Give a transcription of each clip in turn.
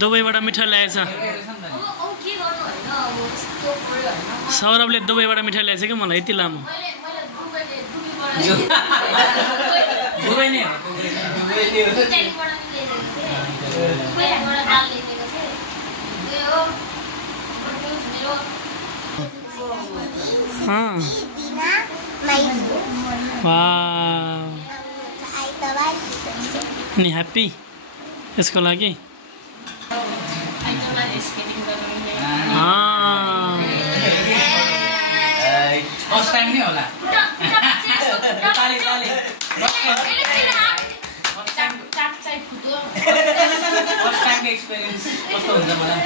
दुबईबाट मिठाई ल्याएछ सौरभले दुबईबाट मिठाई ल्याएछ कि मलाई यति लामो अनि ह्याप्पी यसको लागि फर्स्ट टाइम नै होला फर्स्ट टाइमको एक्सपिरियन्स कस्तो हुन्छ मलाई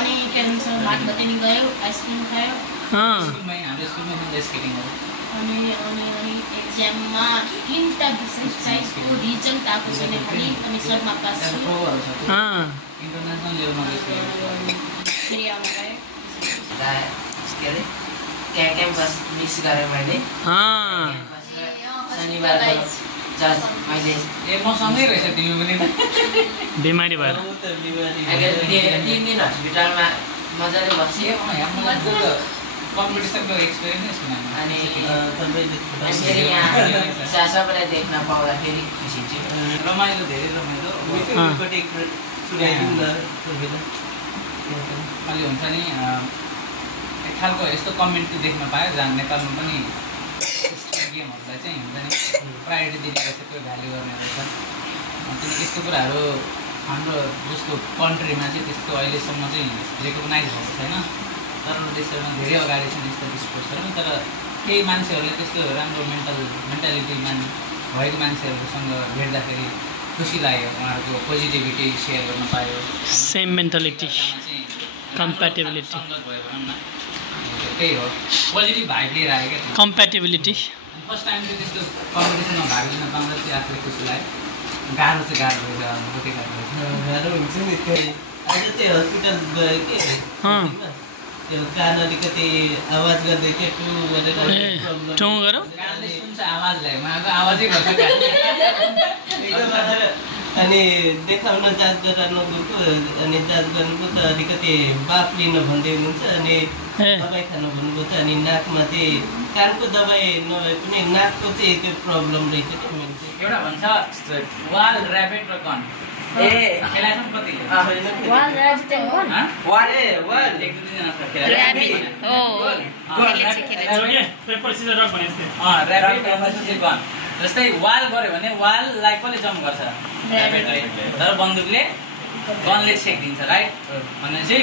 अनि के हुन्छ भातभतेनी गयो आइसक्रिम खायो स्कुलमै हाम्रो स्कुलमै हुन्छ स्केटिङ हो अनि एक्जाममा 3टा विशेष साइजको रिजल्ट आएको छैन पनि अनि सबमा पास छु इन्टरनेसनल लेभलमा गएको फेरि आउन गए क्याम्पस मिस गरेँ मैले शनिबार मैले म सँगै रहेछ तिमी पनि बिमारी भएर 3 दिन हस्पिटलमा मजाले बसेँ कम्पिटिसनको एक्सपिरियन्स अनि फेरि यहाँ सबैलाई देख्न पाउँदाखेरि खुसी छु रमाइलो धेरै रमाइलो अलि हुन्छ नि एक खालको यस्तो कमेन्ट देख्न पायो जहाँ नेपालमा पनि गेमहरूलाई चाहिँ हुन्छ नि प्रायोरिटी दिने रहेछ त्यो भ्याल्यु गर्ने रहेछ किनकि यस्तो कुराहरू हाम्रो जस्तो कन्ट्रीमा चाहिँ त्यस्तो अहिलेसम्म चाहिँ रेकगनाइज भएको छैन तर देशमा धेरै अगाडि छन् यस्तो स्पोर्ट्सहरू तर केही मान्छेहरूले त्यस्तो राम्रो मेन्टालिटी भएको मान्छेहरूसँग भेट्दाखेरि खुसी लाग्यो उहाँहरूको पोजिटिभिटी सेयर गर्न पायो सेम मेन्टालिटी कम्प्याटेबिलिटी त्यही हो पोजिटिभ भाइब लिएर आयो क्या कम्प्याटेबिलिटी फर्स्ट टाइम चाहिँ त्यस्तो कम्पिटिसनमा भाग लिन पाउँदा चाहिँ आफूले खुसी लाग्यो गाह्रो चाहिँ गाह्रो रहेछ गाह्रो हुन्छ नि आज चाहिँ हस्पिटल गयो कि त्यो कान अलिकति आवाज गर्दै के टु गरौँ कानले सुन्छ आवाजलाई उहाँको आवाजै गर्छ अनि देखाउन जाँच गराउन गएको अनि जाँच गर्नुको त अलिकति बाफ लिन भन्दै हुनुहुन्छ अनि दबाई खानु भन्नुभयो त अनि नाकमा चाहिँ कानको दबाई नभए पनि नाकको चाहिँ त्यो प्रब्लम रहेछ क्या मेरो चाहिँ एउटा भन्छ वाल ऱ्याबिट र गन खेलाएको कति wall rabbit and gun wall एक दुई जना खेला ऱ्याबिट हो पेपर सिजर रक भनेस्थे ऱ्याबिट र गन जस्तै वाल गर्यो भने वाललाई कसले जम्प गर्छ ऱ्याबिटले तर बन्दुकले गनले छेकिदिन्छ राइट भनेपछि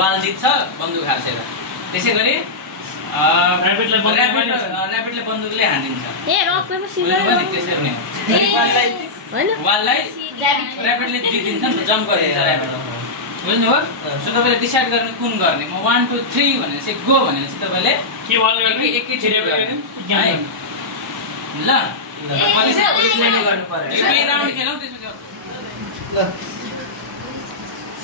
वाल जित्छ बन्दुक हार्छ त्यसै गरी ऱ्याबिटले बन्दुकले हानिदिन्छ ए रक पेपर सिजर त्यसरी नै हो वाललाई ऱ्याबिटले जितिदिन्छ नि त जम्प गरिदिन्छ ऱ्याबिट बुझ्नुभयो सो तपाईँले डिसाइड गर्ने कुन गर्ने म 1 2 3 भनेपछि गो भनेपछि तपाईँले के वाल गर्ने एकैचोटि गर्ने है ल गर्नु पर्यो केही राउन्ड खेलौँ त्यसपछि ल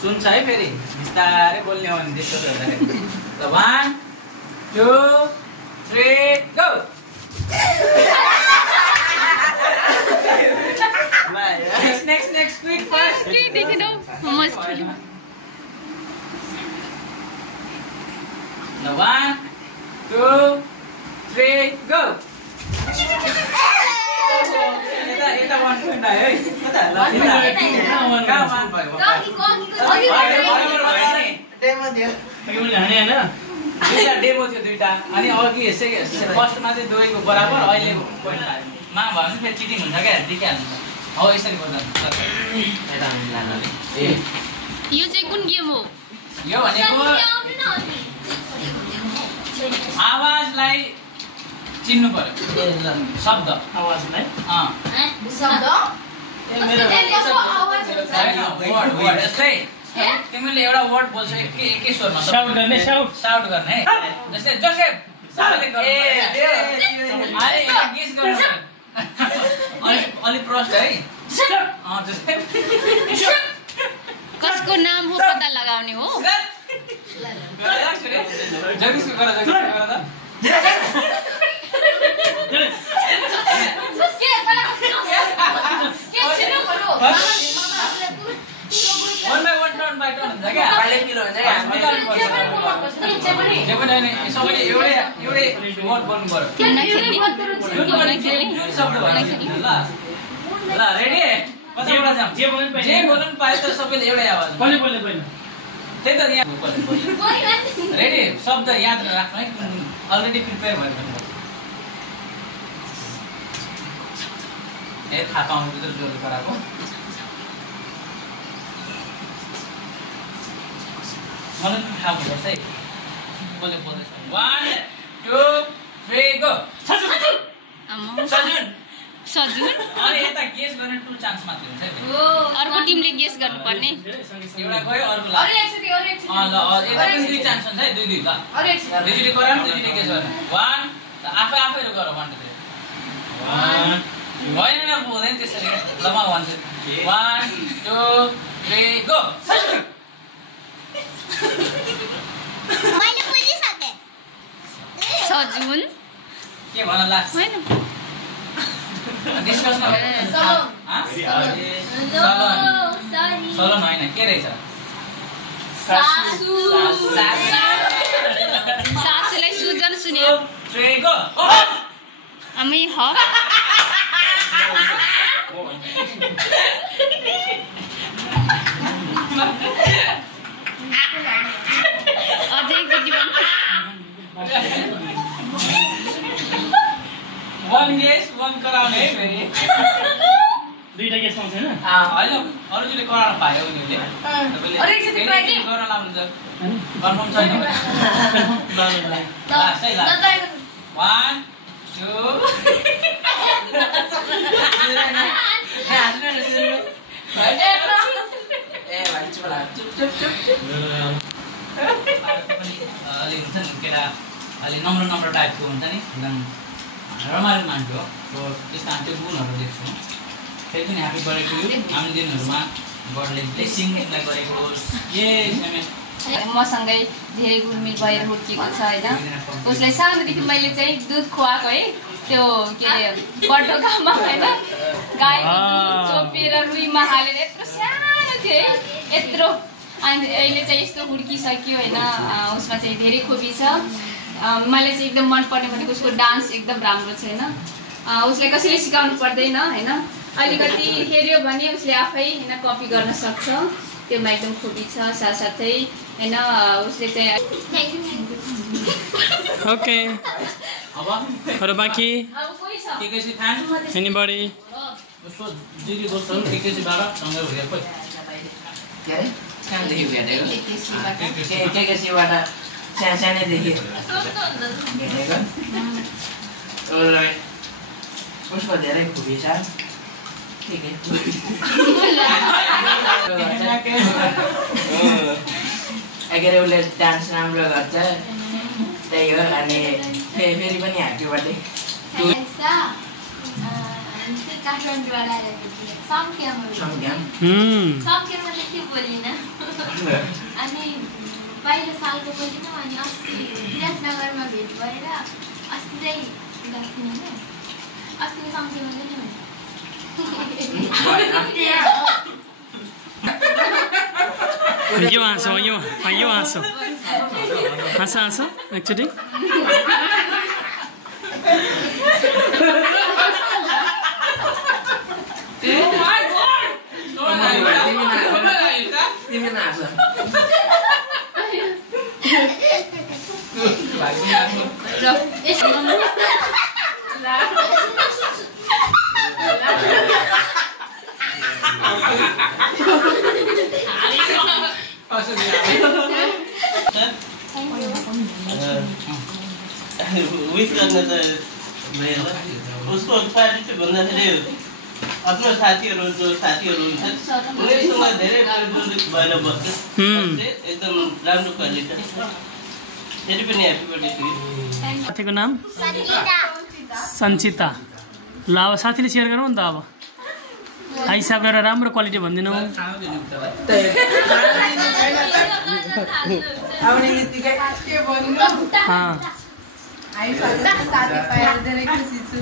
सुन्छ है फेरि बिस्तारै बोल्ने हो भने त्यस्तो गर्दाखेरि ल 1 2 3 गो next quick fast देखिन मस्त ल 1 2 3 गो यता 1 point आयो है कता ल कहाँ 1 भयो डेमो थियो मैले हाने हैन दुईटा डेमो थियो दुईटा अनि अघि फर्स्टमा चाहिँ दुवैको बराबर अहिलेको पोइन्ट आयो मा भयो भने फेरि चिटिङ हुन्छ क्या देखिहाल्नु हो यसरी गर्दा यता यो चाहिँ कुन गेम हो यो भनेको आवाजलाई चिन्नु पर्यो शब्द आवाजलाई शब्द वर्ड जस्तै तिमीले एउटा वर्ड बोल्छ एकै स्वरमा साउन्ड गर्ने साउट गर्ने है जस्तै जोसेफ सबैले गर्नु अरे गेस गर्नु अलि प्रश्न है कसको नाम हो पत्ता लगाउने हो रेडी शब्द याद राख्नु है अलरेडी प्रिपेयर भयो ए थाहा पाउनु त जोड गराको मलाई थाहा हुँदैछ है कसले बोल्दैछ 1 2 3 गो सजुन सजुन अनि यता गेस गर्ने टु चान्स मात्रै हुन्छ है अर्को टिमले गेस गर्नुपर्ने एउटा गयो अर्को ल यता पनि दुई चान्स हुन्छ है दुई ल दुईजोडी गराम दुईजोडी गेस गर्ने 1 आफैहरू गर 1 2 3 होइन न बोल्दैन त्यसरी ल म भन्छु 1 2 3 गो मैले बुझिसके सजुन के भन लास्ट हैन डिस्कस न सलन होइन के रहेछ सासूलाई सुजन सुन्यो ट्रेगो अमै ह अझै गुडी वन गेस वन कराउने है फेरि दुईटा गेस पाउँछ हैन होइन अरूले कराउन पायो उनीहरूले गर्न लाउनुहुन्छ कन्फर्म छैन लास्ट है लास्ट 1 2 अलि हुन्छ नि केटा अलि नम्र टाइपको हुन्छ नि एकदम रमाइलो मान्छे हो त्यस्तो हामी त्यो गुणहरू देख्छौँ फेरि पनि ह्याप्पी बर्थडे टु यु आउने दिनहरूमा गडले ब्लेसिङलाई गरेको होस् मसँगै धेरै घुलमिल भएर हुर्किएको छ होइन उसलाई सानोदेखि मैले चाहिँ दुध खुवाएको है त्यो के अरे बटोकामा होइन गाईको दुध चोपेर रुईमा हालेर यत्रो सानो थियो है यत्रो अनि अहिले चाहिँ यस्तो हुर्किसक्यो होइन उसमा चाहिँ धेरै खोपी छ मलाई चाहिँ एकदम मनपर्ने भनेको उसको डान्स एकदम राम्रो छ होइन उसलाई कसैले सिकाउनु पर्दैन होइन अलिकति हेऱ्यो भने उसले आफै होइन कपी गर्न सक्छ त्योमा एकदम खुबी छ साथसाथै होइन उसले चाहिँ ओके अरू बाँकी अब कोही छ केकेसी फ्यान एनीबडी उसको दिदी दोस्तहरू केकेसीबाट सँगै हुर्केको कहाँदेखि भेटेको केकेसीबाट सानैदेखि भेटेको उसको धेरै खुबी छ अरे उसले डान्स राम्रो गर्छ त्यही हो अनि फेरि पनि ह्याप्पी बर्थडे काठमाडौँबाट सङ्ख्यामा चाहिँ के बोलिनँ अनि बाहिर सालको बोलिनँ अनि अस्ति विराटनगरमा भेट भएर अस्ति चाहिँ गएको थिएँ होइन अस्तिको सङ्ख्यामा चाहिँ यो हाँसो यो हाँसो हाँसो एकचोटि तिमी नाच विश गर्न त उसको पार्टी भन्दाखेरि आफ्नो साथीहरू जो साथीहरू हुन्छ उनीहरूसँग धेरै भएर बस्छ एकदम राम्रो क्वालिटी फेरि पनि ह्याप्पी बर्थडे टु यु साथीको नाम सञ्चिता ल अब साथीले सेयर गरौँ नि त अब हिसाब गरेर राम्रो क्वालिटी भनिदिनु। आउने बित्तिकै के भन्नु साथी पाएर धेरै खुसी छु।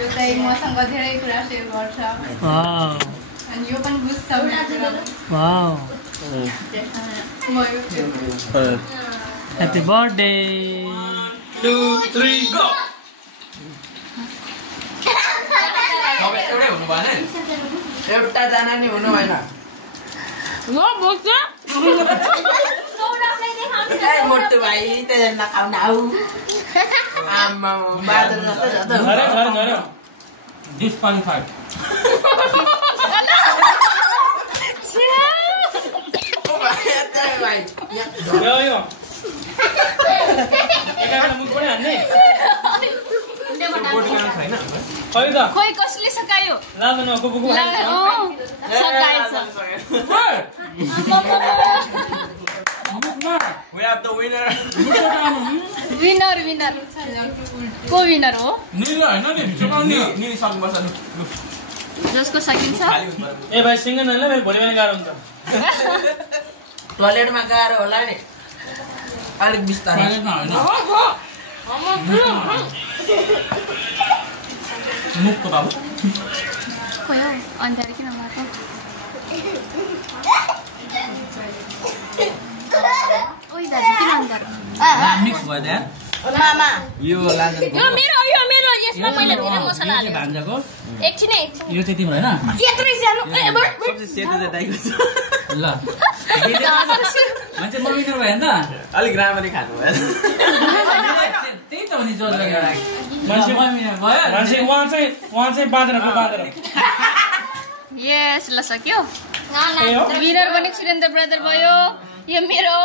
यो चाहिँ मसँग धेरै कुरा सेयर गर्छ अनि यो पनि बुझ्छ। Happy birthday. 2 3 गो। एउटा जना नि हुनु भएन। मोटो भाइ त्यसरी नखाउन आऊ। आम्मा बादल जस्तो छ त। डिस्क्वालिफाइड। खोइ कसले सकायो We have the winner. Winner को विनर हो नीला हैन नि चकाउने नीली सक्नुपर्छ नि जसको सकिन्छ। ए भाइ सिङ्गल हैन फेरि भोलि बिहान गाह्रो हुन्छ। टोयलेटमा गाह्रो होला नि अलिक बिस्तारै। टोयलेटमा हैन मुखको बाबु खोइ हौ अन्धार किन भएको ओइ दाजु किन अन्धार मिक्स भयो त्यहाँ मामा यो लाजन यो मेरो यसमा मैले धेरै मसला हाले भान्जाको एकछिन यो चाहिँ तिम्रो हैन त्यत्रै सानो सबसे सेतो चाहिँ दाइको छ ल मान्छे ममिटर भयो नि त अलिक राम्ररी खानु भयो त्यही त हो नि जोड लगेर मान्छे ममिटर भयो मान्छे वहाँ चाहिँ बाँधेर यस ल सक्यो विनर पनि सुरेन्द्र ब्रदर भयो। यो मेरो